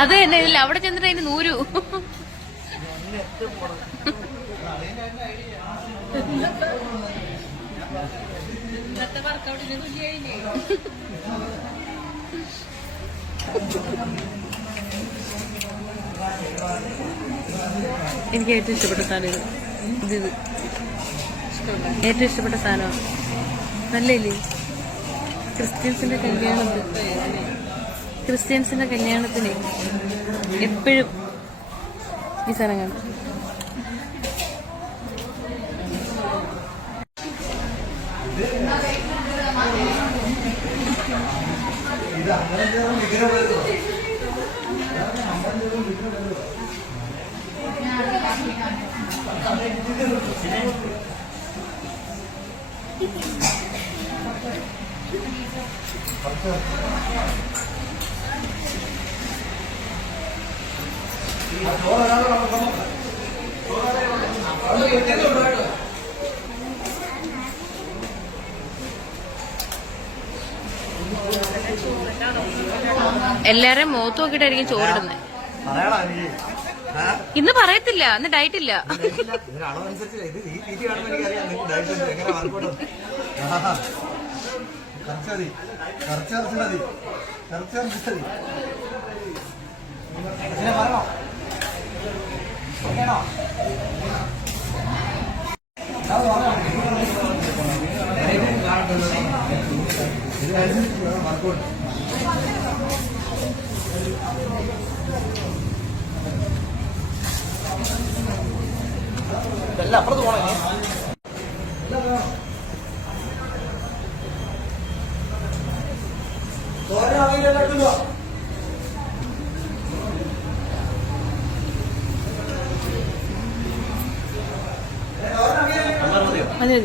അത് തന്നെ ഇല്ല, അവിടെ ചെന്നിട്ട് അതിന് നൂരു. ഇന്നത്തെ വർക്കൗട്ടിന് തുല്യായില്ലേ? എനിക്ക് ഏറ്റവും ഇഷ്ടപ്പെട്ട സാധനം ഇത് ഏറ്റവും ഇഷ്ടപ്പെട്ട സാധനമാണ്. നല്ലേ ക്രിസ്ത്യൻസിന്റെ കല്യാണത്തിന് എപ്പോഴും ഈ സാധനം കാണും. എല്ലാരെയും മുഖത്ത് നോക്കിയിട്ടായിരിക്കും ചോറിടുന്നത്. ഇന്ന് പറയത്തില്ല, ഇന്ന് ഡയറ്റ് ഇല്ല. അപ്പുറത്ത് പോണേ. അതെ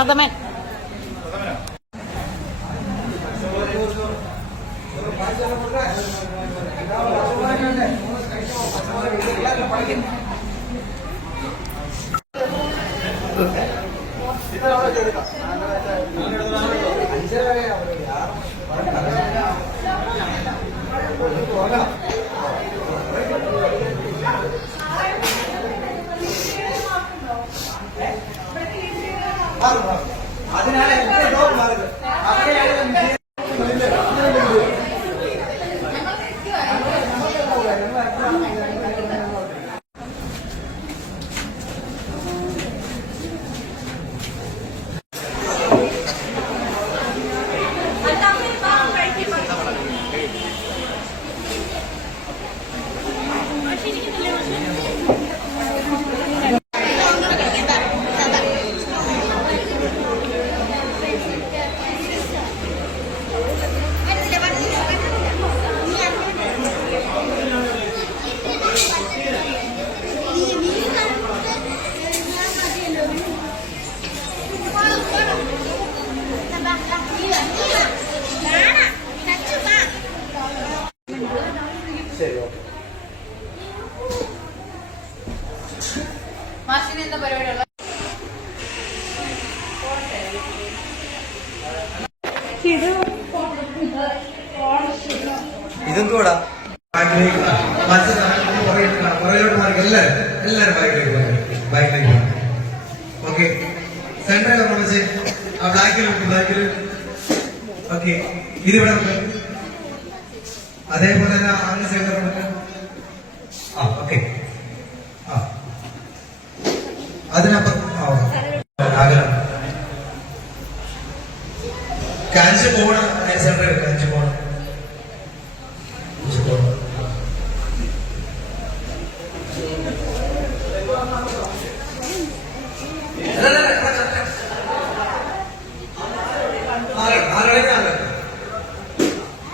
അതമേ ഇതെന്തോടാ പുറകിലോട്ട് മാറി എല്ലാരും ബൈക്കിലേക്ക് ഓക്കെ സെന്ററിൽ വെച്ച് ആ ബ്ലാക്കിൽ ഓക്കെ ഇതിവിടെ അതേപോലെ തന്നെ അങ്ങ് സെന്റർ ആ ഓക്കെ ആ അതിനപ്പുറം അകലം കാഞ്ച് പോകണം സെന്ററിൽ കാഞ്ച് പോകണം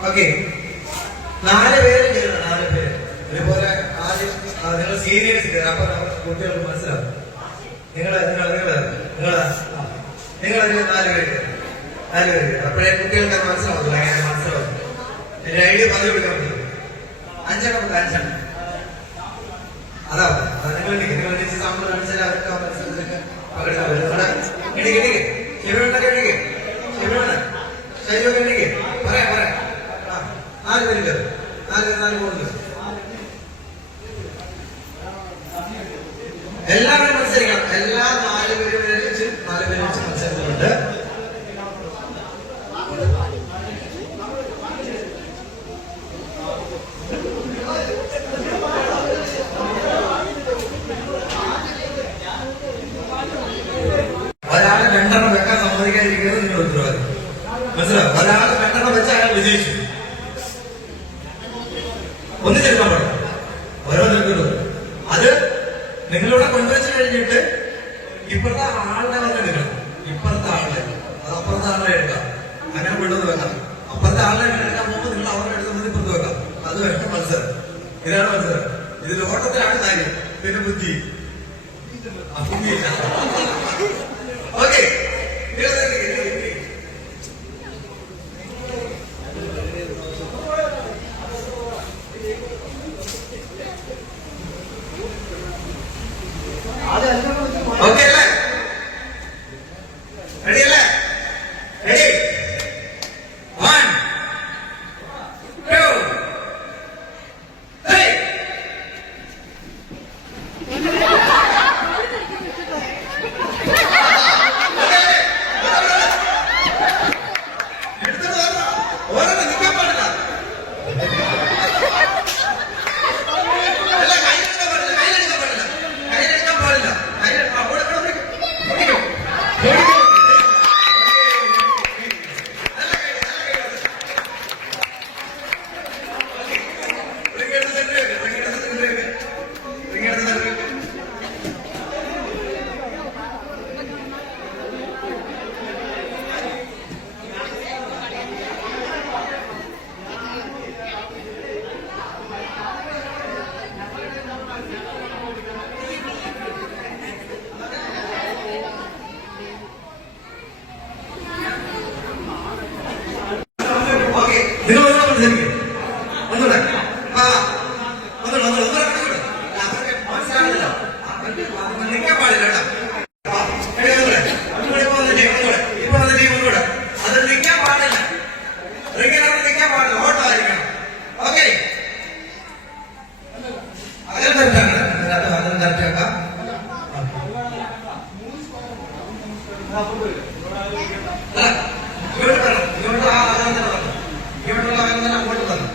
ഓക്കെ 4 പേര് ചെയ്യണം 4 പേര് ഇതുപോലെ ആദ്യം നിങ്ങൾ സീരിയസ് കയറും അപ്പൊ കുട്ടികൾക്ക് മനസ്സിലാവും നിങ്ങളൊരു 4 പേര് അപ്പോഴേ കുട്ടികൾക്ക് അത് മനസ്സിലാവത്തില്ല അങ്ങനെ മനസ്സിലാവും എന്റെ ഐഡിയ പറഞ്ഞു കൊടുക്കാൻ പറ്റും 5 എണ്ണം അതാ നിങ്ങൾ സാമ്പിൾ കാണിച്ചാൽ അവർക്ക് ആ മനസ്സിലൊക്കെ പകർത്താൻ പറ്റും ശരിവണ്ണൊക്കെ എണ്ണിക്ക് ശൈവൊക്കെ എണ്ണിക്ക് പറയാം 4 പേര് കയറും 4 പോകുന്നത് എല്ലാവരും മത്സരിക്കണം എല്ലാ 4 പേര് വെച്ച് മത്സരിക്കുന്നുണ്ട് ഒരാളെ 2 എണ്ണം വെക്കാൻ സമ്മതിക്കാതിരിക്കുന്നത് നിങ്ങൾ ഉത്തരവാദിത്വം മനസ്സിലാവും ഒരാളെ 2 എണ്ണം വെച്ച് അയാൾ വിജയിച്ചു ഒന്നിച്ചെടുക്കാൻ പാടില്ല ഓരോരുത്തർക്കും അത് നിങ്ങളിവിടെ കൊണ്ടുവച്ച് കഴിഞ്ഞിട്ട് ഇപ്പുറത്തെ ആളുടെ വന്ന് എടുക്കണം ഇപ്പുറത്തെ ആളുടെ അത് അപ്പുറത്തെ ആളുടെ എടുക്കാം അങ്ങനെ വിടുന്നത് വെക്കാം അപ്പുറത്തെ ആളുടെ എടുക്കാൻ പോകുമ്പോൾ നിങ്ങൾ അവരുടെ എടുക്കുന്നത് ഇപ്പുറത്ത് വെക്കാം അത് വേണ്ട മത്സരം ഇതാണ് മത്സരം ഇതിൽ ഓട്ടത്തിലാണ് കാര്യം പിന്നെ ബുദ്ധി ഓക്കെ ഓക്കെ അല്ലേ റെഡി അല്ലേ റെഡി 1 2 3 ഓരോന്ന് നിൽക്കാൻ പാടില്ല നിങ്ങൾ ഒന്നുകൂടെ മനസ്സിലാകുന്നില്ല നിൽക്കാൻ പാടില്ല ഇപ്പൊ ഒന്നുകൂടെ അത് നിൽക്കാൻ പാടില്ല നിൽക്കാൻ പാടില്ല ഓട്ടമായിരിക്കണം ഓക്കെ അതിൽ തെറ്റാണ് അതിൽ തെറ്റാക്കാം ഇങ്ങോട്ട് വേണം ഇങ്ങോട്ട് ആ അകലം തന്നെ വരണം ഇങ്ങോട്ടുള്ള അകലം തന്നെ അങ്ങോട്ട് വരണം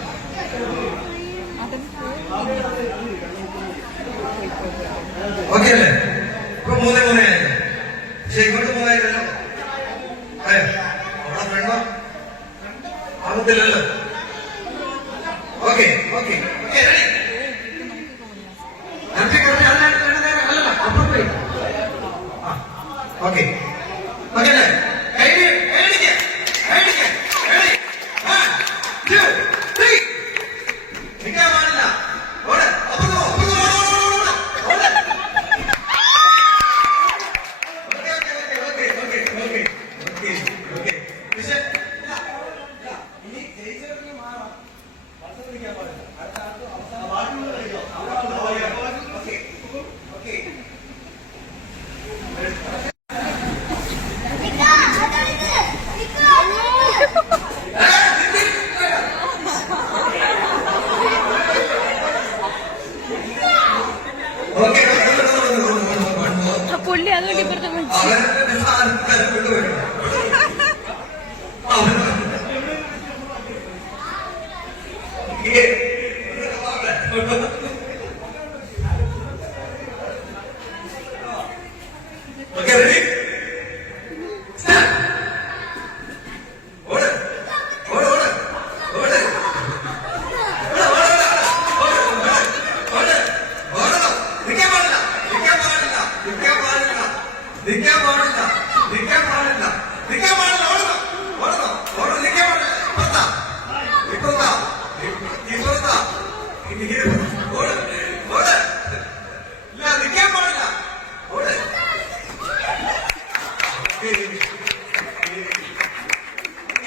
ഓക്കെ അല്ലേ ഇപ്പൊ 3 ആയിരുന്നു പക്ഷെ ഇങ്ങോട്ട് 3 ആയില്ലല്ലോ അവിടെ ഫ്രണ്ടോ ആകത്തില്ലല്ലോ ഓക്കെ ഓക്കെ ഓക്കെ റെഡി അല്ലല്ല അപ്പുറം പോയി ഓക്കെ ഓക്കെ അല്ലേ ഇനി ജയിച്ച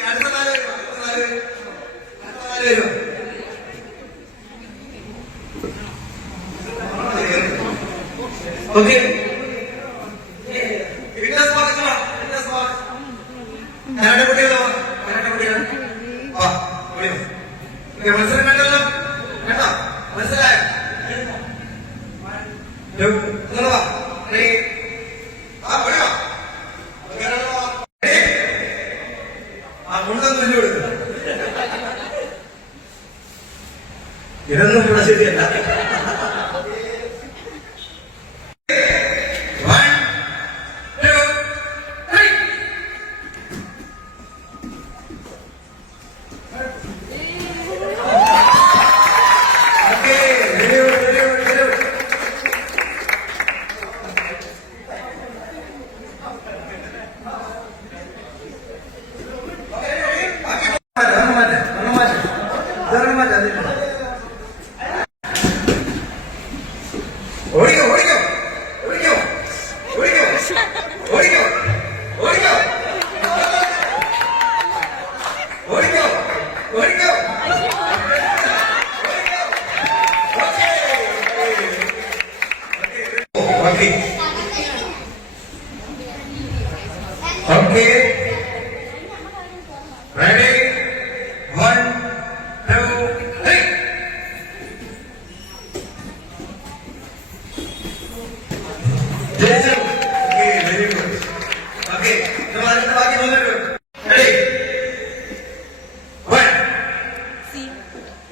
അടുത്ത 4 വരും. അടുത്ത 4 വരും. ഓക്കെ ഫിറ്റ്നസ് മാർക്ക് കരാട്ടെ കുട്ടികളോ കരാട്ടെ കുട്ടികൾ വാ വിളിയോ മത്സരം കണ്ടല്ലോ കേട്ടോ മനസ്സിലായോ നിങ്ങൾ വാ റെഡി ആ വിളിയോ ആ മുണ്ടൊന്നും വിളിച്ചു കൊടുക്കും ഇതൊന്നും ഇവിടെ ശരിയല്ല ഓടിക്കോ ഓടിക്കോ ഓടിക്കോ ഓടിക്കോ ഓടിക്കോ ഓടിക്കോ ഓടിക്കോ ഓടിക്കോ ഓക്കെ ഓക്കെ റെഡി 1 2 3 ജയിച്ചു ഓക്കെ വെരി ഗുഡ് ഓക്കെ നമ്മൾ അടുത്ത ബാക്കി നോക്കാം റെഡി 1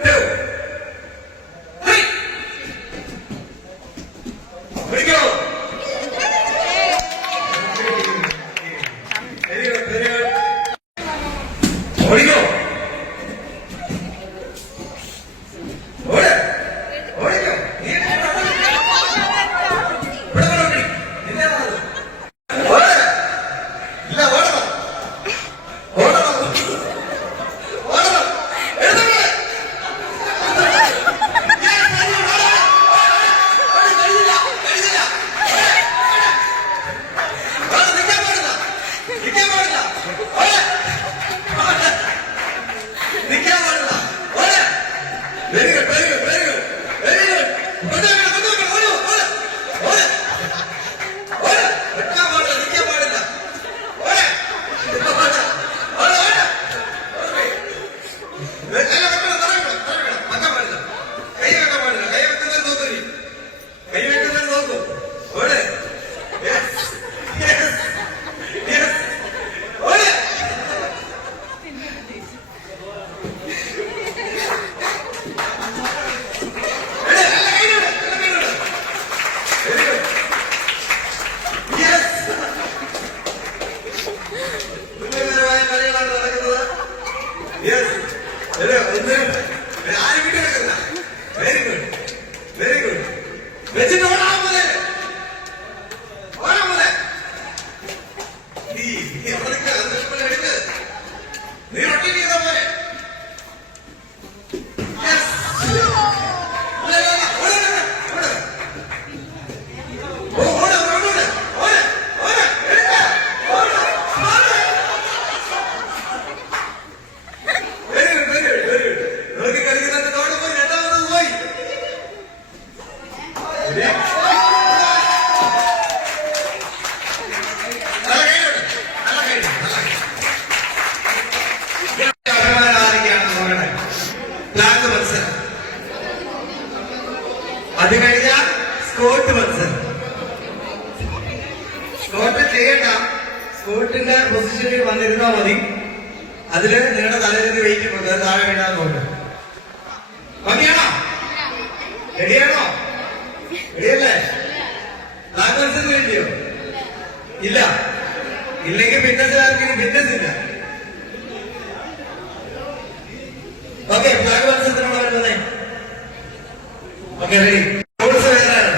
2 3 വിളിക്കോ വെരി ഗുഡ് വെരി ഗുഡ് ഓടിക്കോ ഓട് ഓടിക്കോ നീ very good very good very good very good നിൽക്കാൻ പാടില്ല കൈ വെക്കാൻ പാടില്ല കൈ വെക്കുന്നത് നോക്കൂ കൈ വെക്കുന്നത് നോക്കൂ ഓട് ഓട് വെരി ഗുഡ് വെരി ഗുഡ് വെച്ചിട്ട് ഓടാൻ പോലെ നീ ഒറ്റയ്ക്ക് ചെയ്താ പോലെ അത് കഴിഞ്ഞാൽ സ്കോട്ട് മത്സരം സ്കോട്ട് ചെയ്യണ്ട സ്കോട്ടിന്റെ പൊസിഷനിൽ വന്നിരുന്നാൽ മതി അതില് നിങ്ങളുടെ തലയിൽ വെയിറ്റ് കൊണ്ട് താഴെ വീണാൻ നോക്കണം ഭംഗിയാണോ റെഡിയാണോ റെഡിയല്ലേ ബ്ലാക്ക് മത്സരം വേണ്ടിയോ ഇല്ല ഇല്ലെങ്കിൽ ഫിറ്റ്നസ്സുകാർക്ക് ഫിറ്റ്നസ് ഇല്ല ഓക്കെ ബ്ലാക്ക് മത്സരത്തിനാണ് വരുന്നത് ഓക്കെ റെഡി കോഴ്സ് വേറെയാണ്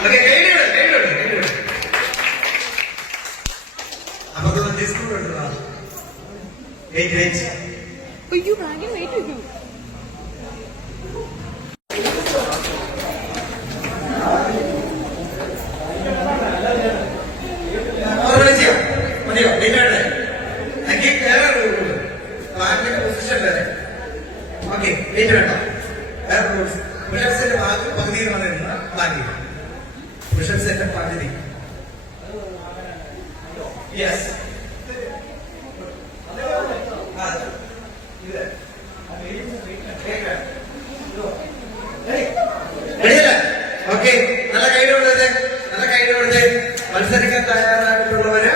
ഓക്കെ അപ്പൊ ഡിസ്കൗണ്ട് ഉണ്ടോ വെയിറ്റ് അയ്യോ ബാഗിൽ വെയിറ്റ് വെക്കൂ. മതിയോ വെയിറ്റ് വേണ്ടേ എനിക്ക് വേറെ ബാങ്കിന്റെ പൊസിഷൻ വരെ ഓക്കെ വെയിറ്റ് വേണ്ട വേറെ റൂൾസ് പുഷപ്സിന്റെ ഭാഗത്ത് പകുതി എന്ന് പറയുന്ന ബാങ്കി പുഷപ്സിന്റെ പകുതി യെസ് ഓക്കെ നല്ല കൈഡ് കൊടുത്തേ മത്സരിക്കാൻ തയ്യാറായിട്ടുള്ളവര്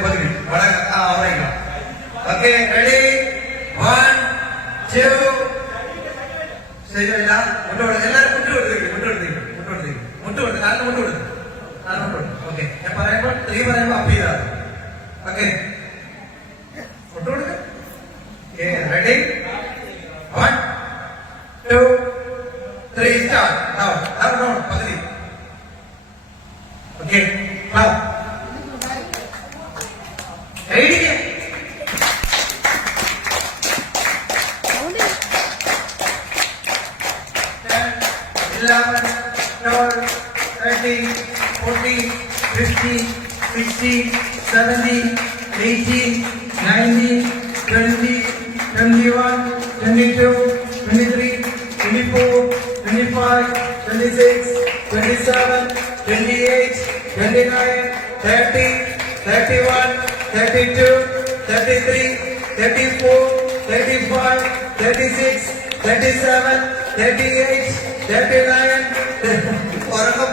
പകുതി ഓക്കെ റെഡി 1 2 ശരിയല്ല മുട്ടോട് എല്ലാവരും മുട്ടുകൊടുത്ത് കാലിന് മുട്ടുകൊടുത്ത് ഓക്കെ ഞാൻ പറയുമ്പോൾ 3 പറയുമ്പോൾ അപ്പ് ചെയ്താൽ ഓക്കെ മുട്ടുകൊടുക്ക റെഡി 1 2 3 സ്റ്റാർട്ട് ഡൗൺ പകുതി ഓക്കെ എഴുതിക്കേ 11, 12, 13, 14, 15, 16, 17, 18, 19, 20, 21, 22, 23, 24, 25, 26, 27, 28, 29, 30, 31, 32, 33, 34, 35, 36, 37, 38, 39, 40,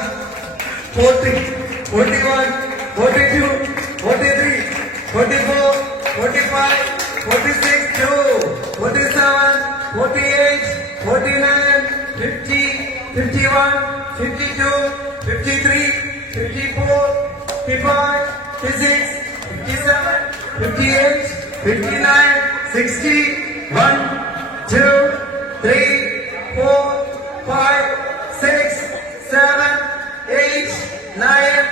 41, 42, 43, 44, 45, 46, 47, 48, 49, 50, 51, 52, 53, 54, 55, 56, 57, 58, 59, 60, 1, 2, 3, 4, 5, 6, 7, 8, 9,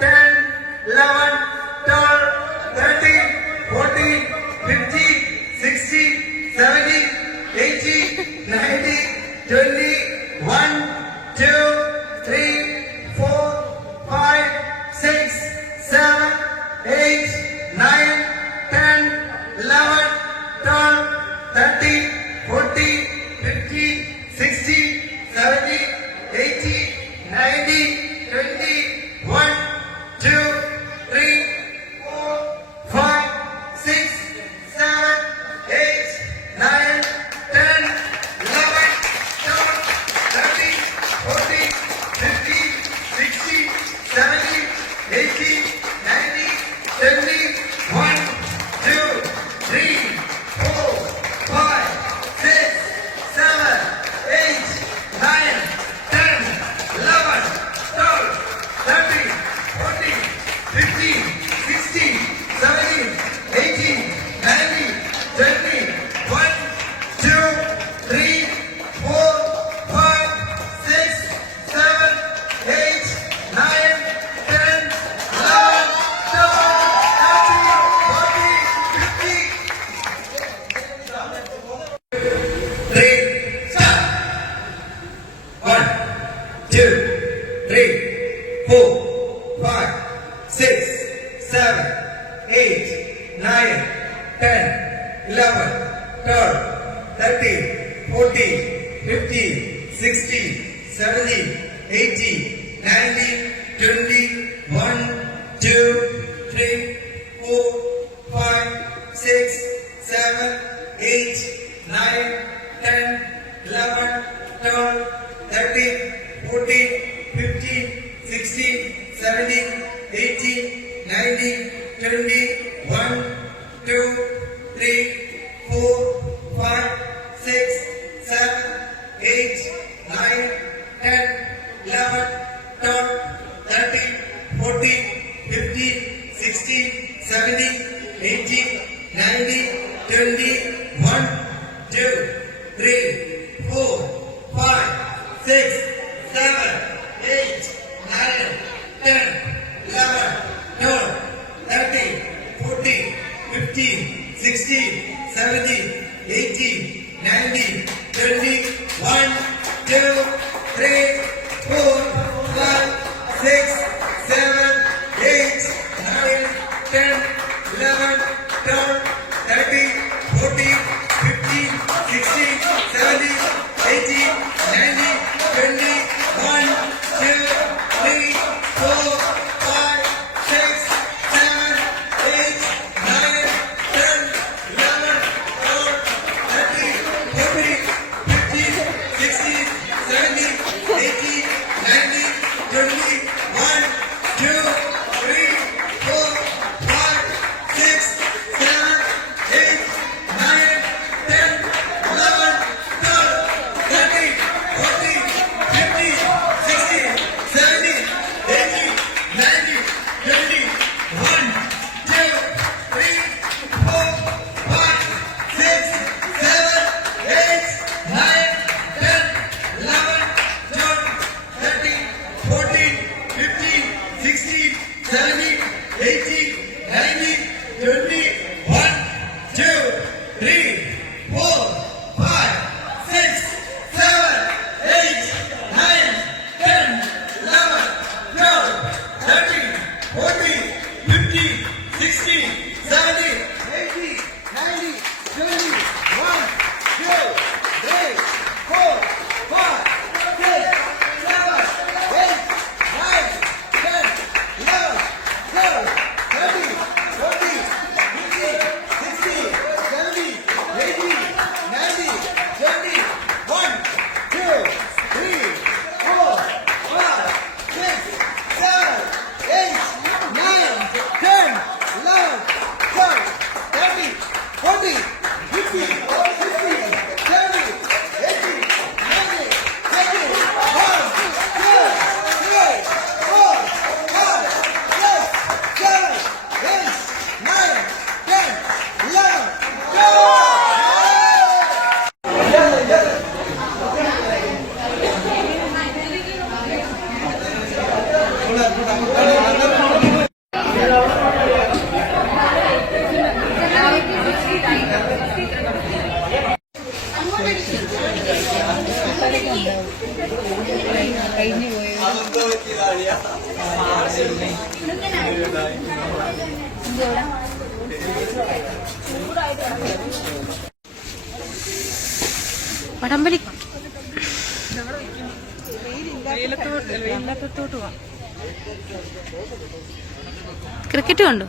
10, 11, 12, 13, 14, 15, 16, 17, 18, 19, 20, 1, 2, 3, 4, 5, 6, 7, 8, 9, 10, 11, 12, 13, 14, 15, 16, 17, 18, 19, 20, 1, 2, 3, 4, 5, 6, 7, 8, 9, 10, 11, 12, 13, 14, 15, 16, 17, 18, 19, 20, 1, 2, 3, 4, 5, 6, 7, 8, 9, 10, 11, 12, 13, 14, 15, 16, 17, 18, 19, 20, 1, 2, 3, 4, 5, 6, 7, 8, 9, 10, 11, 12, 13, start. 1, 2, 3, 4, 5, 6, 7, 8, 9, 10, 11, 12, 13, 14, 15, 16, 17, 18, 19, 20, 1, 2, 3, 4, 5, 6, 7, 8, 9, 10, 11, 12, 13, 14, 15, 16, 17, 18, 19, 20, 1, 2, 3, 4, 5, 6, 7, 8, 9, 10, 11, 12, 13, 14, 15, 16, 17, 18, 19, 20, 1, 2, 3, 4, 5, 6, 7, 8, 9, 70, 80, 90, 20, 1, 2, 3, 4, 5, 6, 7, 8, 9, 10, 11, 12, 13, 14, 15, 16, 17, 18, 19, 20, 1, 2, 3, 4, 5, 6, 7, 8, 9, 10, 11, 12, 13, 14, 15, 16, 17, 18, 19, 20, 1, 2, 3, 4, 5, 6, 7, 8, 9, 10, 11, 12, 13, 14, 15, 16, 17, 18, 19, 20, 1, 2, 3, 4, 5, 6, 7, 8, 9, 10, 11, കഴിഞ്ഞു പോയി. വടംവലി വെയിലത്തോട്ട് പോവാം. ക്രിക്കറ്റ് കണ്ടോ?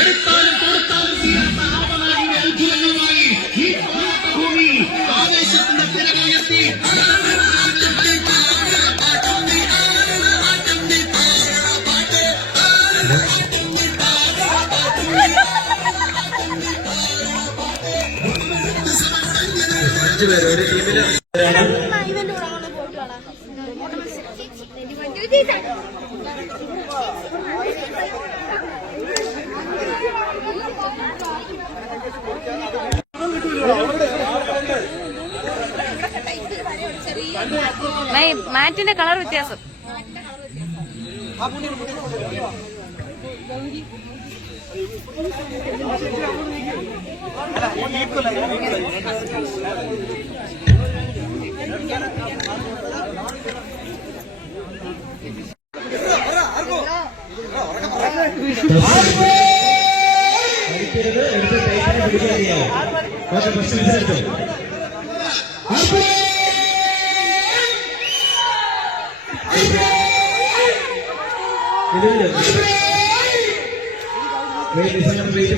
എടുത്താലും കൊടുത്താലും തീരാത്ത ആവനാഴിയുടെ അത്ഭുതങ്ങളുമായി ഈ ഭൂമി ആവേശത്തിന്റെ തിരമുയർത്തി ഒരു ടീമില് മാറ്റിന്റെ കളർ വ്യത്യാസം.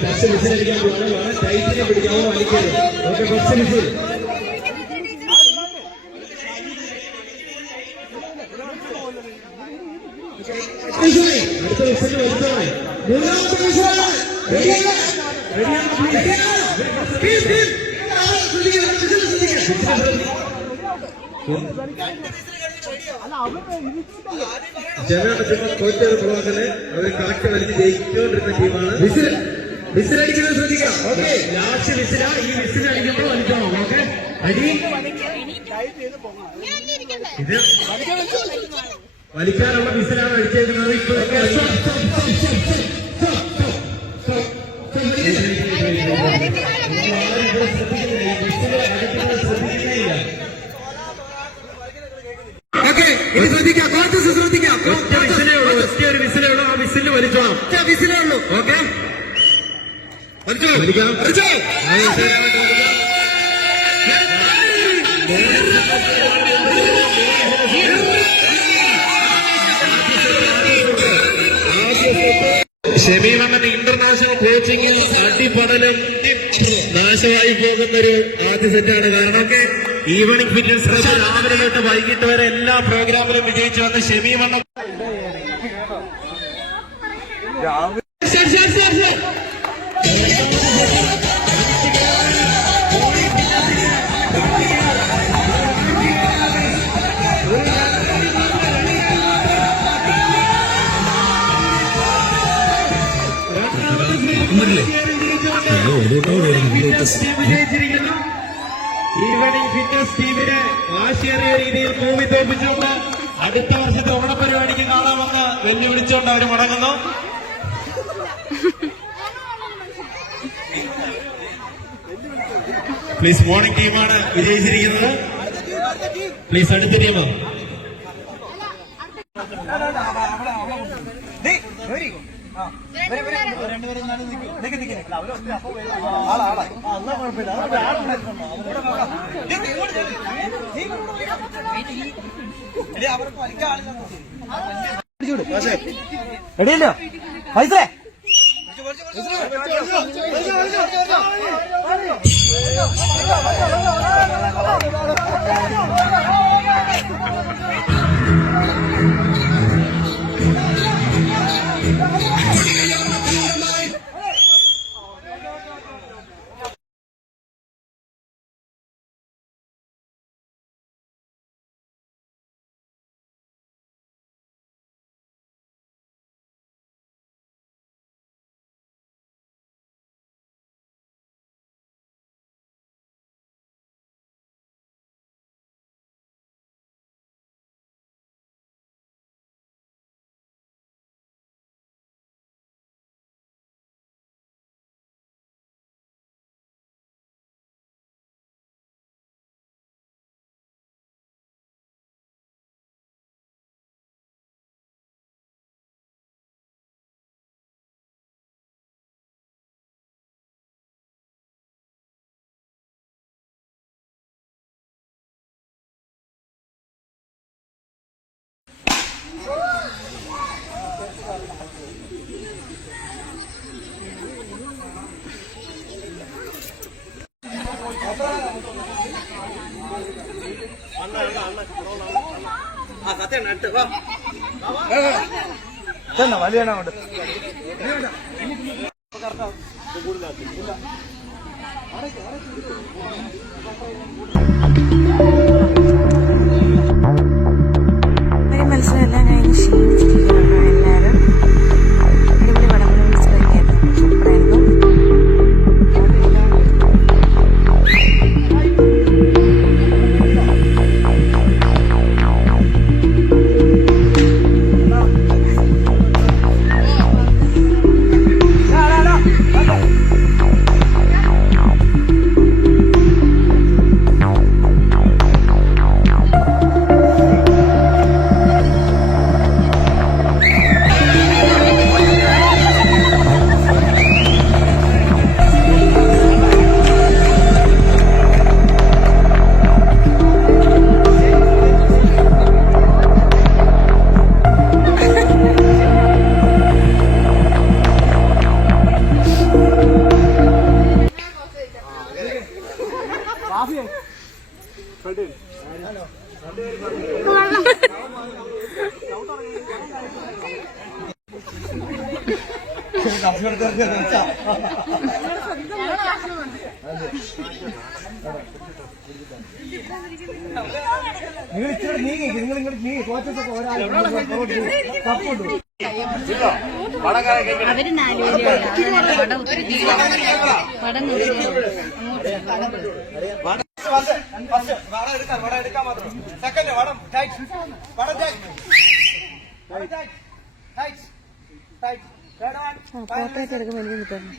ഫസ്റ്റ് വിസിലടിക്കാൻ പോകണം. ടൈറ്റിനെ പിടിക്കാമോ വലിക്കരുത്. Okay, first whistle. അടുത്ത വിസിൽ വരുത്തോളെ. മൂന്നാമത്തെ വിസിൽ. ജനത്തിന്റെ കോച്ചർ ബ്ലോക്കില് അവർ കറക്റ്റ് വലിച്ച് ജയിച്ചുകൊണ്ടിരുന്ന ടീമാണ്. വിസിലടിക്കുന്നത് ശ്രദ്ധിക്കാം. ഓക്കെ, ലാസ്റ്റ് വിസില. ഈ വിസിലടിക്കുമ്പോൾ വലിക്കണം. ഓക്കെ, അടി ഇത് വലിക്കാനുള്ള വിസിലാണ് അടിച്ചേക്കുന്നത്. ഇപ്പോഴൊക്കെ ശ്രദ്ധിക്കാം. കോച്ചസ് ശ്രദ്ധിക്കാം. ഒറ്റ വിസിലേ ഉള്ളൂ. ഒറ്റ ഒരു വിസിലേ ഉള്ളൂ. ആ വിസില് വലിച്ചോളാം. ഒറ്റ വിസിലേ ഉള്ളൂ. ഓക്കെ, വലിച്ചോ. വലിക്കാം. വലിച്ചോ. ഷമീമണ്ണന്റെ ഇന്റർനാഷണൽ കോച്ചിങ്ങിൽ അടിപടലും നാശമായി പോകുന്നൊരു ആദ്യ സെറ്റാണ്. കാരണം ഒക്കെ ഈവനിംഗ് ഫിറ്റ്നസ് ക്ലബ് രാവിലെ തൊട്ട് വൈകിട്ട് വരെ എല്ലാ പ്രോഗ്രാമിലും വിജയിച്ചു വന്ന ഷമീമണ്ണ ഫിറ്റ്നസ് ടീം വിജയിച്ചിരിക്കുന്നു. ഈവനിംഗ് ഫിറ്റ്നസ് ടീമിനെ വാശിയേറിയ രീതിയിൽ മൂവി തോൽപ്പിച്ചുകൊണ്ട് അടുത്ത വർഷത്തെ ഓണപരിപാടിക്ക് കാണാമെന്ന് വെല്ലുവിളിച്ചുകൊണ്ട് അവർ മടങ്ങുന്നു. പ്ലീസ് മോർണിംഗ് ടീമാണ് വിജയിച്ചിരിക്കുന്നത്. പ്ലീസ് അടുത്ത ടീം. റെഡിയല്ലോ പൈസേ വലിയ കൊണ്ട് മത്സരമെല്ലാം കഴിഞ്ഞ് ക്ഷീണിച്ചിരിക്കുകയാണ് എല്ലാവരും. അടിപൊളി വടംവലി മത്സരമായിരുന്നു. സൂപ്പറായിരുന്നു. നിങ്ങൾ ഇച്ചിരി നീങ്ങി നിങ്ങൾ ഇങ്ങോട്ട് നീങ്ങി കോച്ചൊക്കെ ഒരാൾ സപ്പോർട്ട് അവര് നാലുപേരാണ്. വടം ഒത്തിരി വടം സെക്കൻഡ് വടം ടൈറ്റ് വടം പോർട്രേറ്റ് എടുക്കുമ്പോൾ എനിക്ക് കിട്ടുന്നു.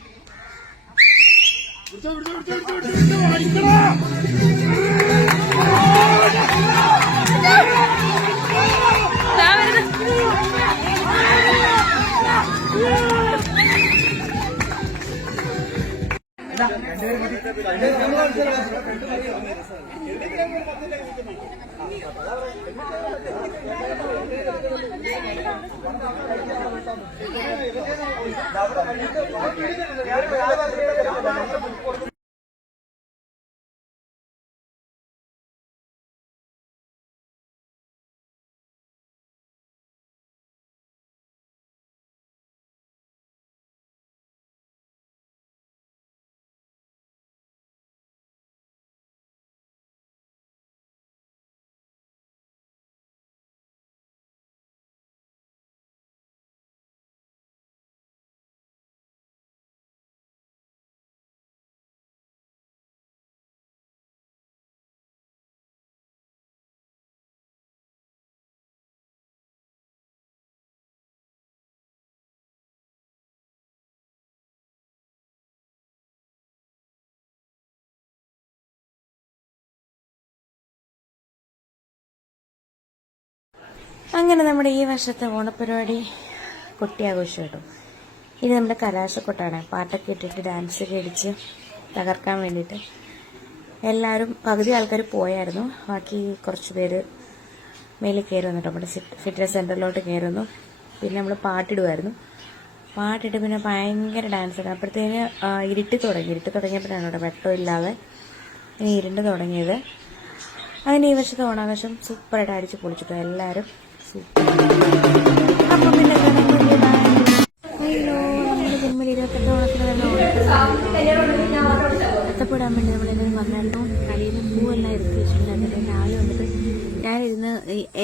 അങ്ങനെ നമ്മുടെ ഈ വർഷത്തെ ഓണപ്പരിപാടി കൊട്ടിയാഘോഷം കേട്ടോ. ഇത് നമ്മുടെ കലാശക്കൊട്ടാണ്. പാട്ടൊക്കെ ഇട്ടിട്ട് ഡാൻസൊക്കെ അടിച്ച് തകർക്കാൻ വേണ്ടിയിട്ട് എല്ലാവരും പകുതി ആൾക്കാർ പോയായിരുന്നു. ബാക്കി കുറച്ച് പേര് മേലിൽ കയറുന്നു കേട്ടോ. നമ്മുടെ ഫിറ്റ്നസ് സെൻ്ററിലോട്ട് കയറുന്നു. പിന്നെ നമ്മൾ പാട്ടിടുമായിരുന്നു. പാട്ടിട്ട് പിന്നെ ഭയങ്കര ഡാൻസൊക്കെ. അപ്പോഴത്തേന് ഇരുട്ടി തുടങ്ങിയപ്പോഴാണ് കേട്ടോ വെട്ടമില്ലാതെ ഇനി ഇരുണ്ട് തുടങ്ങിയത്. അങ്ങനെ ഈ വർഷത്തെ ഓണാഘോഷം സൂപ്പറായിട്ട് അടിച്ച് പൊളിച്ചിട്ടോ എല്ലാവരും. സൂപ്പർ. അപ്പം പിന്നെ അയ്യോ, നമ്മുടെ ജന്മ 28 ഓണത്തിന് തന്നെ അത്തപ്പെടാൻ വേണ്ടി നമ്മളെല്ലാവരും വന്നായിരുന്നു. കടയിൽ നിന്ന് പൂവെല്ലാം എടുത്ത് വെച്ചിട്ടുണ്ടായിരുന്നു. രാവിലെ വന്നിട്ട് ഞാനിരുന്ന്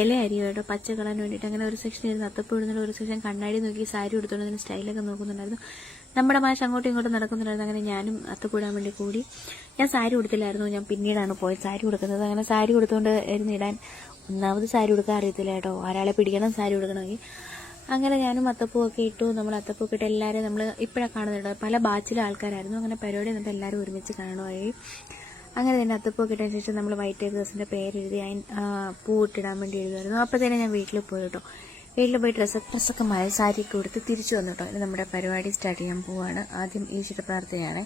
ഇല അരിയോട്ടോ പച്ച കളയാൻ വേണ്ടിയിട്ട് അങ്ങനെ ഒരു സെക്ഷൻ ഇരുന്ന് അത്തപ്പൂ ഇടുന്ന ഒരു സെക്ഷൻ കണ്ണാടി നോക്കി സാരി എടുത്തുകൊണ്ടതിന് സ്റ്റൈലൊക്കെ നോക്കുന്നുണ്ടായിരുന്നു. നമ്മുടെ മാഷ് അങ്ങോട്ടും ഇങ്ങോട്ടും നടക്കുന്നുണ്ടായിരുന്നു. അങ്ങനെ ഞാനും അത്തപ്പൂടാൻ വേണ്ടി കൂടി. ഞാൻ സാരി ഉടുത്തില്ലായിരുന്നു, ഞാൻ പിന്നീടാണ് പോയി സാരി ഉടുക്കുന്നത്. അങ്ങനെ സാരി ഉടുത്തുകൊണ്ട് ഇരുന്ന് ഇടാൻ ഒന്നാമത് സാരി ഉടുക്കാൻ അറിയത്തില്ല കേട്ടോ. ഒരാളെ പിടിക്കണം സാരി ഉടുക്കണമെങ്കിൽ. അങ്ങനെ ഞാനും അത്തപ്പൂവൊക്കെ ഇട്ടു. നമ്മൾ അത്തപ്പൂക്കെ ഇട്ട് എല്ലാവരും നമ്മൾ ഇപ്പോഴാണ് കാണുന്നുണ്ട്. പല ബാച്ചിലെ ആൾക്കാരായിരുന്നു. അങ്ങനെ പരിപാടി എന്നിട്ട് എല്ലാവരും ഒരുമിച്ച് കാണുകയായി. അങ്ങനെ തന്നെ അത്തപ്പൂക്കെ ഇട്ടതിന് ശേഷം നമ്മൾ വൈറ്റ് ദിവസത്തിൻ്റെ പേരെഴുതി പൂ ഇട്ടിടാൻ വേണ്ടി എഴുതുമായിരുന്നു. അപ്പോൾ തന്നെ ഞാൻ വീട്ടിൽ പോയി കേട്ടോ. വീട്ടിൽ പോയി ഡ്രസ്സൊക്കെ മാറി സാരിയൊക്കെ കൊടുത്ത് തിരിച്ചു വന്നു കേട്ടോ. ഇനി നമ്മുടെ പരിപാടി സ്റ്റാർട്ട് ചെയ്യാൻ പോവുകയാണ്. ആദ്യം ഈശ്വര പ്രാർത്ഥനയാണ്.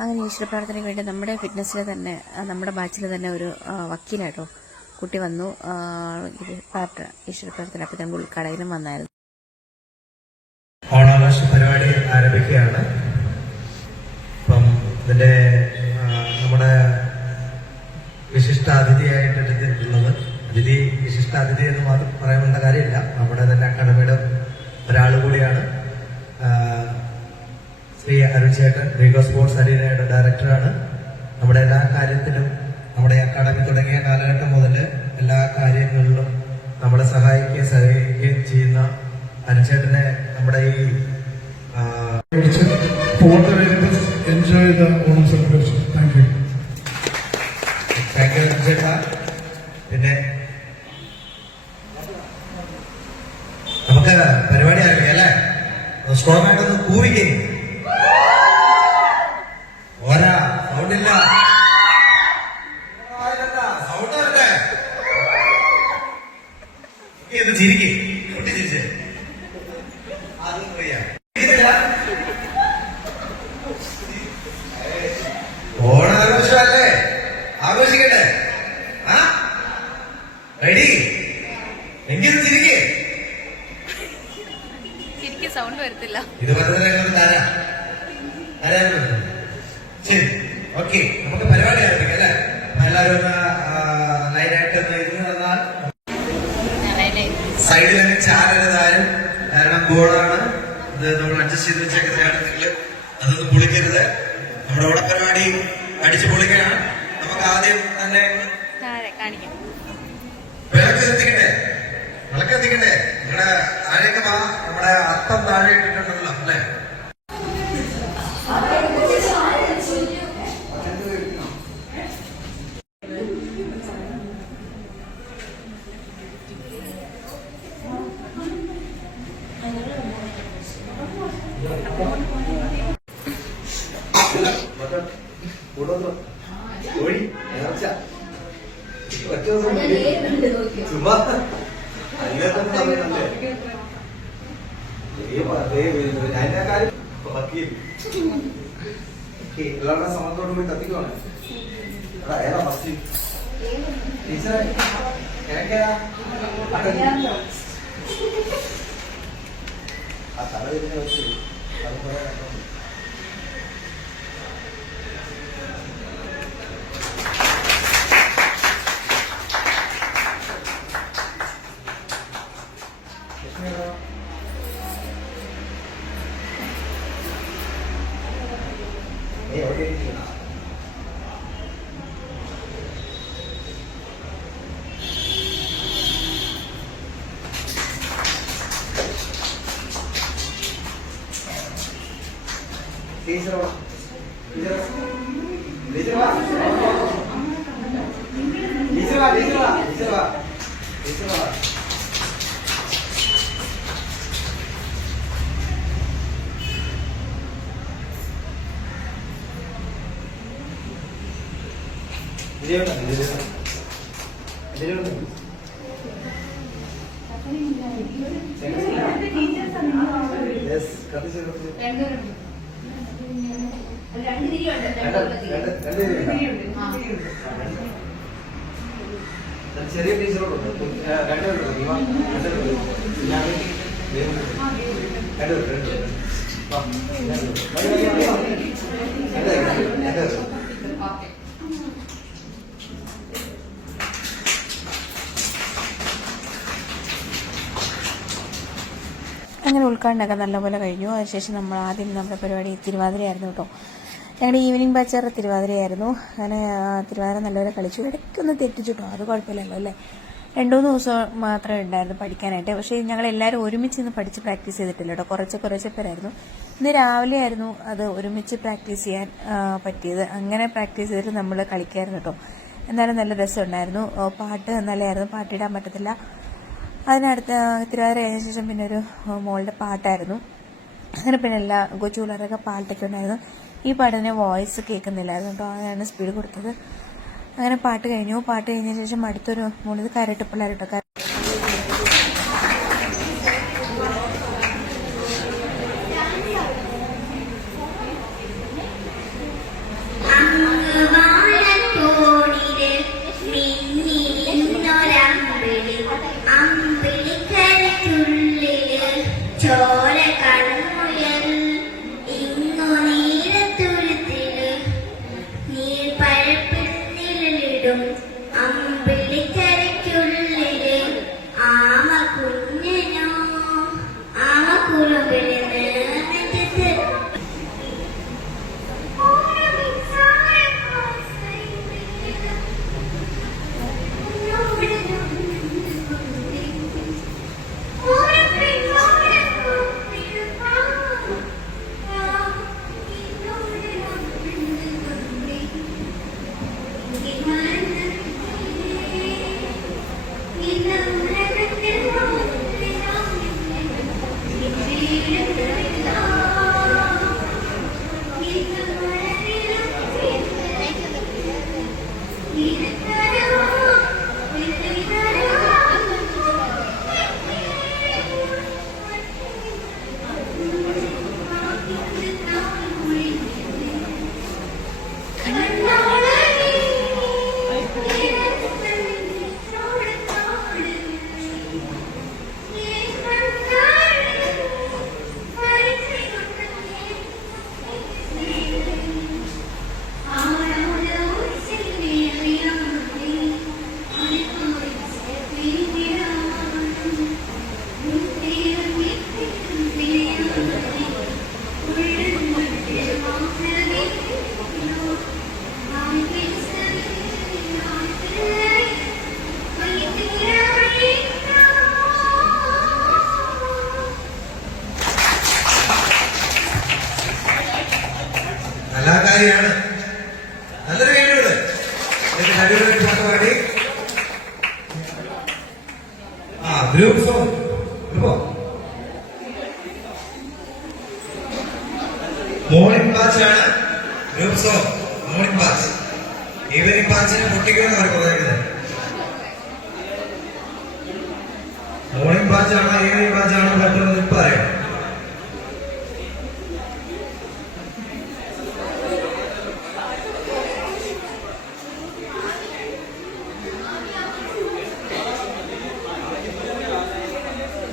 അങ്ങനെ ഈശ്വര പ്രാർത്ഥനയ്ക്ക് വേണ്ടി നമ്മുടെ ഫിറ്റ്നസ്സിൽ തന്നെ നമ്മുടെ ബാച്ചിൽ തന്നെ ഒരു വക്കീലാട്ടോ കുട്ടി വന്നു. ഈശ്വര പ്രാർത്ഥന അപ്പം നമ്മൾ ഉൾക്കടയിലും വന്നായിരുന്നു. ഓണാഘോഷ പരിപാടി ആരംഭിക്കുകയാണ്. അപ്പം ഇതിന്റെ നമ്മുടെ വിശിഷ്ടാതിഥിയായിട്ട് എടുത്തിട്ടുള്ളത് വിശിഷ്ടാതിഥി എന്ന് മാത്രം പറയാനുള്ള കാര്യമില്ല. നമ്മുടെ തന്നെ അക്കാഡമിയുടെ ഒരാൾ കൂടിയാണ്. ശ്രീ അരുൺ ചേട്ടൻ വീഗോ സ്പോർട്സ് അരീനയുടെ ഡയറക്ടറാണ്. നമ്മുടെ എല്ലാ കാര്യത്തിലും നമ്മുടെ അക്കാഡമി തുടങ്ങിയ കാലഘട്ടം മുതൽ എല്ലാ കാര്യങ്ങളിലും നമ്മളെ സഹായിക്കുകയും ചെയ്യുന്ന അരുൺ ചേട്ടനെ നമ്മുടെ ഈ enjoy the Onam celebration. Thank you. Thank you ചേട്ടാ. പിന്നെ നമുക്ക് പരിപാടി ആരംഭിക്കാം അല്ലേ? സ്ട്രോങ് ആയിട്ടൊന്ന് കൂവിക്കേ. ഓരാ സൗണ്ടില്ല, സൗണ്ട് വരട്ടെ. ഇത് ചിരിക്കേ, കുട്ടി ചിരിച്ചേ. അതും പറയാ ഓണാഘോഷമല്ലേ, ആഘോഷിക്കട്ടെ. ആ റെഡി? എങ്കിലും ചിരിക്കേ. സൗണ്ട് വരത്തില്ല. ഇത് തരാം. ശരി, ഓക്കെ. നമുക്ക് പരിപാടി ആരംഭിക്കാം അല്ലേ? എല്ലാവരും ഒന്ന് ലൈനായിട്ട് ഇരുന്ന് തന്നാൽ സൈഡിലൊക്കെ ചാരരുതാരും. കാരണം ഗോളാണ് ഇത്, നമ്മൾ അഡ്ജസ്റ്റ് ചെയ്ത് വെച്ചേക്കുന്നതാണ്. നിങ്ങൾ അതൊന്നും പൊളിക്കരുത്. നമ്മുടെ ഓണപ്പരിപാടി അടിച്ചു പൊളിക്കുകയാണ്. നമുക്ക് ആദ്യം തന്നെ വിളക്ക് എത്തിക്കണ്ടേ? നിങ്ങളുടെ താഴേക്ക് നമ്മുടെ അത്തം താഴെ ഇട്ടിട്ടുണ്ടല്ലോ അല്ലേ? ചുമ്മാ എല്ലാവരുടെ സമ്മതത്തോടു കൂടി കത്തിക്കുവാണ്. ഏതാ ഫസ്റ്റ് ടീച്ചറെ? ആ തല തിരിഞ്ഞ് വെച്ച് അത് പറയാൻ ചെറിയ ടീച്ചറോടുണ്ട് അങ്ങനെ ഉദ്ഘാടനമൊക്കെ നല്ലപോലെ കഴിഞ്ഞു. അതിനുശേഷം നമ്മൾ ആദ്യം നമ്മുടെ പരിപാടി തിരുവാതിരയായിരുന്നു കേട്ടോ. ഞങ്ങളുടെ ഈവനിങ് ബാച്ചാറ് തിരുവാതിരയായിരുന്നു. അങ്ങനെ തിരുവാതിര നല്ലപോലെ കളിച്ചു. ഇടയ്ക്കൊന്ന് തെറ്റിച്ചു കേട്ടോ, അത് കുഴപ്പമില്ലല്ലോ അല്ലേ. 2-3 ദിവസം മാത്രമേ ഉണ്ടായിരുന്നു പഠിക്കാനായിട്ട്. പക്ഷേ ഞങ്ങളെല്ലാവരും ഒരുമിച്ച് ഇന്ന് പഠിച്ച് പ്രാക്ടീസ് ചെയ്തിട്ടില്ല കേട്ടോ, കുറച്ച് പേരായിരുന്നു. ഇന്ന് രാവിലെ ആയിരുന്നു അത് ഒരുമിച്ച് പ്രാക്ടീസ് ചെയ്യാൻ പറ്റിയത്. അങ്ങനെ പ്രാക്ടീസ് ചെയ്തിട്ട് നമ്മൾ കളിക്കായിരുന്നു കേട്ടോ. എന്നാലും നല്ല രസമുണ്ടായിരുന്നു. പാട്ട് നല്ലതായിരുന്നു, പാട്ടിടാൻ പറ്റത്തില്ല. അതിനടുത്ത് തിരുവാതിര കഴിഞ്ഞ ശേഷം പിന്നെ ഒരു മോളുടെ പാട്ടായിരുന്നു. അങ്ങനെ പിന്നെ എല്ലാ കൊച്ചു പിള്ളേരൊക്കെ പാട്ടൊക്കെ ഉണ്ടായിരുന്നു. ഈ പാട്ടിന് വോയിസ് കേൾക്കുന്നില്ലായിരുന്നു കേട്ടോ, അതാണ് സ്പീഡ് കൊടുത്തത്. അങ്ങനെ പാട്ട് കഴിഞ്ഞു. പാട്ട് കഴിഞ്ഞ ശേഷം അടുത്തൊരു മോളിത് കരട്ട് പിള്ളേർ കേട്ടോ. ചോര കണ്ണുയൽ ഇങ്ങു നീരത്തുരുത്തില് നീർപ്പരപ്പിൽ നിഴലിടും അമ്പിളിക്കരയ്ക്കുള്ളില് ആമ കുഞ്ഞനോ ആമ കുറുമ്പിന് നെഞ്ചത്ത് കലാകാരിയാണ്. നല്ലൊരു കഴിവുണ്ട്. കഴിവുള്ള പാട്ട് പാടി ഗ്രൂപ്പ് സോങ് മോർണിംഗ് ബാച്ചാണ്. Group song morning batch. Evening ബാച്ചിന് പൊട്ടിക്കുമെന്ന് അവർ പറയുന്നത്. മോർണിംഗ് ബാച്ചാണോ ഈവനിംഗ് ബാച്ചാണോ പറ്റുന്നത് ഇപ്പൊ അറിയാം.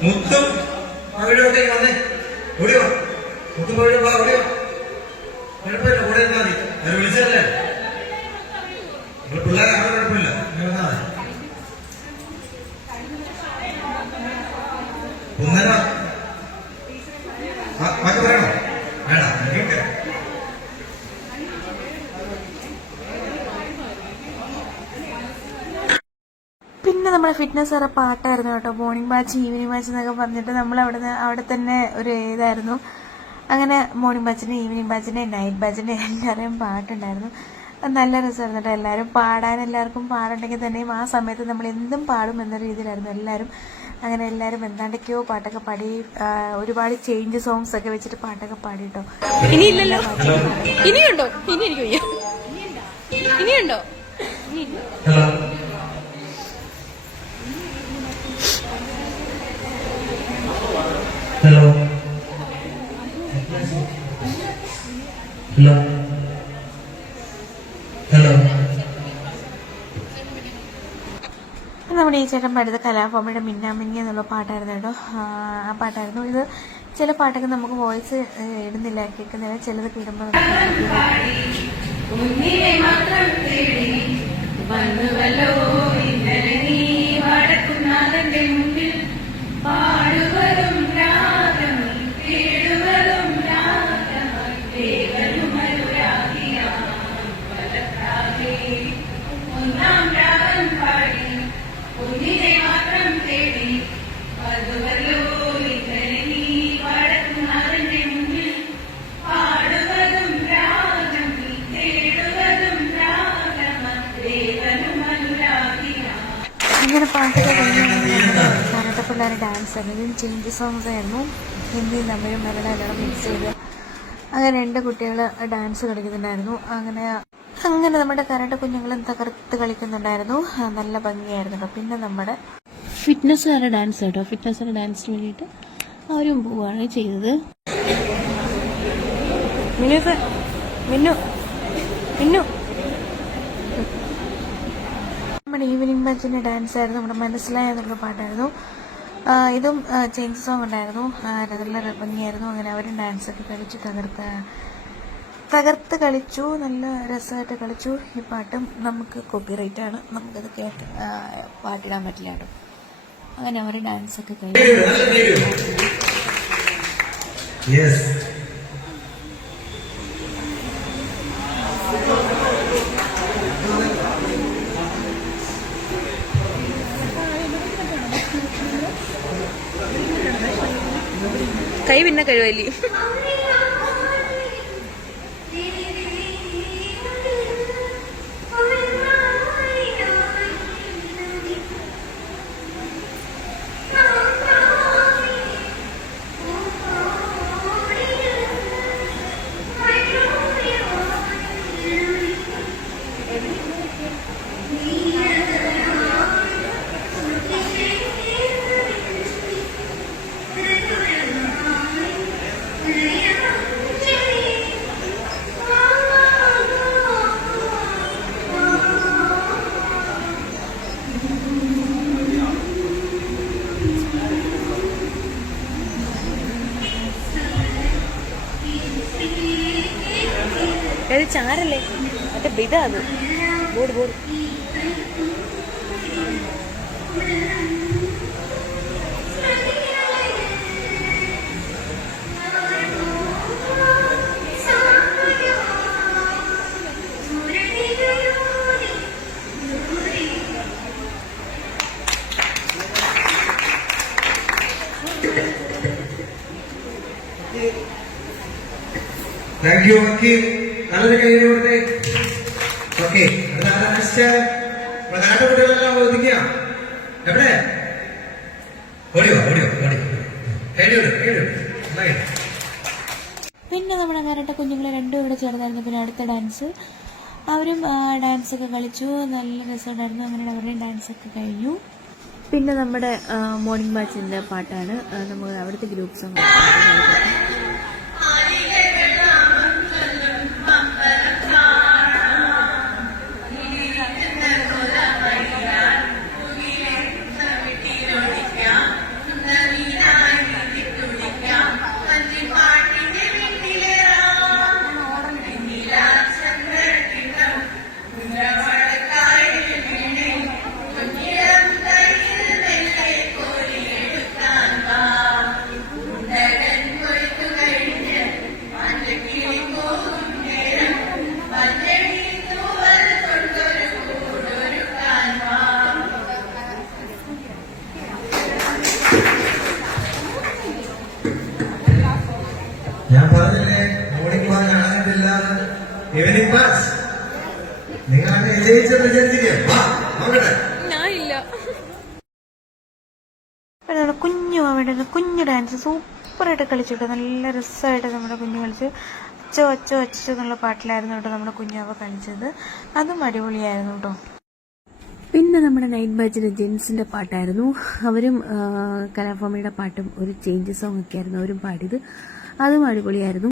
മുത്തും മകളുടെയൊക്കെ വന്നേ, ഓടിയോ മുത്തും മകളും ഓടിയോ, കുഴപ്പമില്ല, കൂടെ നിന്നാൽ മതി. അവർ വിളിച്ചല്ലേ, നിങ്ങൾ പിള്ളേരെ അവിടെ കുഴപ്പമില്ല, വന്നാൽ മതി. ഒന്നര ബാക്കി പറയണോ? വേണ്ട, എനിക്കൊക്കെ പിന്നെ നമ്മുടെ ഫിറ്റ്നസ് സാറെ പാട്ടായിരുന്നു കേട്ടോ. മോർണിംഗ് ബാച്ച് ഈവനിങ് ബാച്ച് എന്നൊക്കെ പറഞ്ഞിട്ട് നമ്മൾ അവിടെ തന്നെ ഒരു ഇതായിരുന്നു. അങ്ങനെ മോർണിംഗ് ബാച്ചിൻ്റെ ഈവനിങ് ബാച്ചിൻ്റെ നൈറ്റ് ബാച്ചിൻ്റെ എല്ലാവരെയും പാട്ടുണ്ടായിരുന്നു. നല്ല രസമായിരുന്നു കേട്ടോ. എല്ലാവർക്കും പാടുണ്ടെങ്കിൽ തന്നെയും ആ സമയത്ത് നമ്മൾ എന്തും പാടും എന്ന രീതിയിലായിരുന്നു എല്ലാവരും. അങ്ങനെ എല്ലാവരും എന്താണ്ടൊക്കെയോ പാട്ടൊക്കെ പാടി, ഒരുപാട് ചേഞ്ച് സോങ്സ് ഒക്കെ വെച്ചിട്ട് പാട്ടൊക്കെ പാടി കേട്ടോ. ഇനിയില്ലല്ലോ, ഇനിയുണ്ടോ? ഇനി എനിക്ക് വയ്യ. ഇനിയുണ്ടോ? Hello hello hello. നമ്മുടെ ഈ ചേട്ടൻ പാടിയത് കലാഭവന്റെ മിന്നാമിന്നി എന്നുള്ള പാട്ടായിരുന്നു കേട്ടോ. ആ പാട്ടായിരുന്നു ഇത്. ചില പാട്ടൊക്കെ നമുക്ക് വോയിസ് ഇടുന്നില്ല, കേൾക്കുന്നില്ല. ചിലത് ഇടുമ്പോൾ ഇങ്ങനെ പാട്ടൊക്കെ കരാട്ടെ പിള്ളേർ ഡാൻസ് ആയിരുന്നു. ഇതിന് ചേഞ്ച് സോങ്സ് ആയിരുന്നു. ഹിന്ദി തമിഴും മലയാളം എല്ലാം മിക്സ് ചെയ്ത് അങ്ങനെ 2 കുട്ടികൾ ഡാൻസ് കളിക്കുന്നുണ്ടായിരുന്നു. അങ്ങനെ നമ്മുടെ കരാട്ടെ കുഞ്ഞുങ്ങളും തകർത്ത് കളിക്കുന്നുണ്ടായിരുന്നു. നല്ല ഭംഗിയായിരുന്നു കേട്ടോ. പിന്നെ നമ്മുടെ ഫിറ്റ്നസ്സുകാരുടെ ഡാൻസ് കേട്ടോ. ഫിറ്റ്നസ്സുകാരുടെ ഡാൻസിന് വേണ്ടിയിട്ട് അവരും പോവുകയാണ് ചെയ്തത്. മിന്നു നമ്മുടെ ഈവനിങ് ബാച്ചിൻ്റെ ഡാൻസ് ആയിരുന്നു. നമ്മുടെ മനസ്സിലായ എന്നുള്ള പാട്ടായിരുന്നു. ഇതും ചേഞ്ച് സോങ് ഉണ്ടായിരുന്നു. നല്ല ഭംഗിയായിരുന്നു. അങ്ങനെ അവരും ഡാൻസൊക്കെ കളിച്ചു തകർത്ത് കളിച്ചു. നല്ല രസമായിട്ട് കളിച്ചു. ഈ പാട്ടും നമുക്ക് കോപ്പിറൈറ്റ് ആണ്, നമുക്കത് പാട്ടിടാൻ പറ്റില്ല കേട്ടോ. അങ്ങനെ അവർ ഡാൻസൊക്കെ കഴിഞ്ഞു. കൈ പിന്നെ കഴിവല്ലേ. അത് ചാരല്ലേ, മറ്റേ ഇതാ അത് ബോർഡ്. Thank you. ഓക്കെ, നല്ലൊരു കയ്യിൽ കൊടുത്തേ. ഓക്കെ, കുട്ടികളെല്ലാം ഒതുക്കുക. എവിടെ ഓടിയോ പിന്നെ നമ്മുടെ കരാട്ടെ കുഞ്ഞുങ്ങളെ 2 ഇവിടെ ചേർന്നായിരുന്നു. പിന്നെ അടുത്ത ഡാൻസ് അവരും ഡാൻസൊക്കെ കളിച്ചു. നല്ല രസമുണ്ടായിരുന്നു. അങ്ങനെ അവരുടെയും ഡാൻസൊക്കെ കഴിഞ്ഞു. പിന്നെ നമ്മുടെ മോർണിംഗ് ബാച്ചിൻ്റെ പാട്ടാണ്. നമ്മൾ അവിടുത്തെ ഗ്രൂപ്പ് സോങ്. ഞാൻ പറഞ്ഞില്ലേ മോർണിംഗ് വാച്ച് ആണെന്നില്ല, ഈവനിംഗ് വാച്ച്. നിങ്ങളൊക്കെ വിജയിച്ചെന്ന് വിചാരിച്ചിരിക്കുക. കുഞ്ഞു ഡാൻസ് സൂപ്പറായിട്ട് കളിച്ചിട്ട് നല്ല രസമായിട്ട് നമ്മുടെ കുഞ്ഞു കളിച്ച് ഒച്ച എന്നുള്ള പാട്ടിലായിരുന്നു കേട്ടോ നമ്മുടെ കുഞ്ഞാവ കളിച്ചത്. അതും അടിപൊളിയായിരുന്നു കേട്ടോ. പിന്നെ നമ്മുടെ നൈറ്റ് ബാച്ചിലെ ജെൻസിന്റെ പാട്ടായിരുന്നു. അവരും കലാഭവമിയുടെ പാട്ടും ഒരു ചേഞ്ച് സോങ് ഒക്കെ ആയിരുന്നു അവരും പാടിയത്. അതും അടിപൊളിയായിരുന്നു.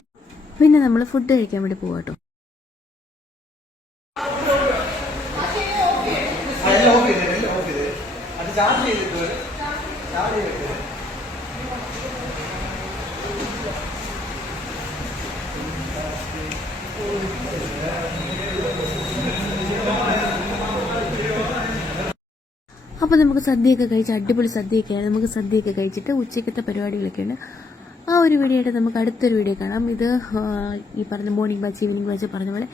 പിന്നെ നമ്മൾ ഫുഡ് കഴിക്കാൻ വേണ്ടി പോവാട്ടോ. അതെല്ലാം ഓഫ് ചെയ്ത് അത് ചാർജ് ചെയ്തിട്ട് അപ്പോൾ നമുക്ക് സദ്യയൊക്കെ കഴിച്ച് അടിപൊളി സദ്യയൊക്കെയാണ്. നമുക്ക് സദ്യയൊക്കെ കഴിച്ചിട്ട് ഉച്ചയ്ക്കത്തെ പരിപാടികളൊക്കെയുണ്ട്. ആ ഒരു വീഡിയോ ആയിട്ട് നമുക്ക് അടുത്തൊരു വീഡിയോ കാണാം. ഇത് ഈ പറഞ്ഞ മോർണിംഗ് ബാച്ച് ഈവനിങ് ബാച്ച് പറഞ്ഞ പോലെ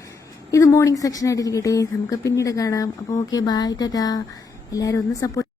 ഇത് മോർണിംഗ് സെക്ഷൻ ആയിട്ടിരിക്കട്ടെ. നമുക്ക് പിന്നീട് കാണാം. അപ്പോൾ ഓക്കെ, ബൈ, ടാറ്റാ. എല്ലാവരും ഒന്ന് സപ്പോർട്ട്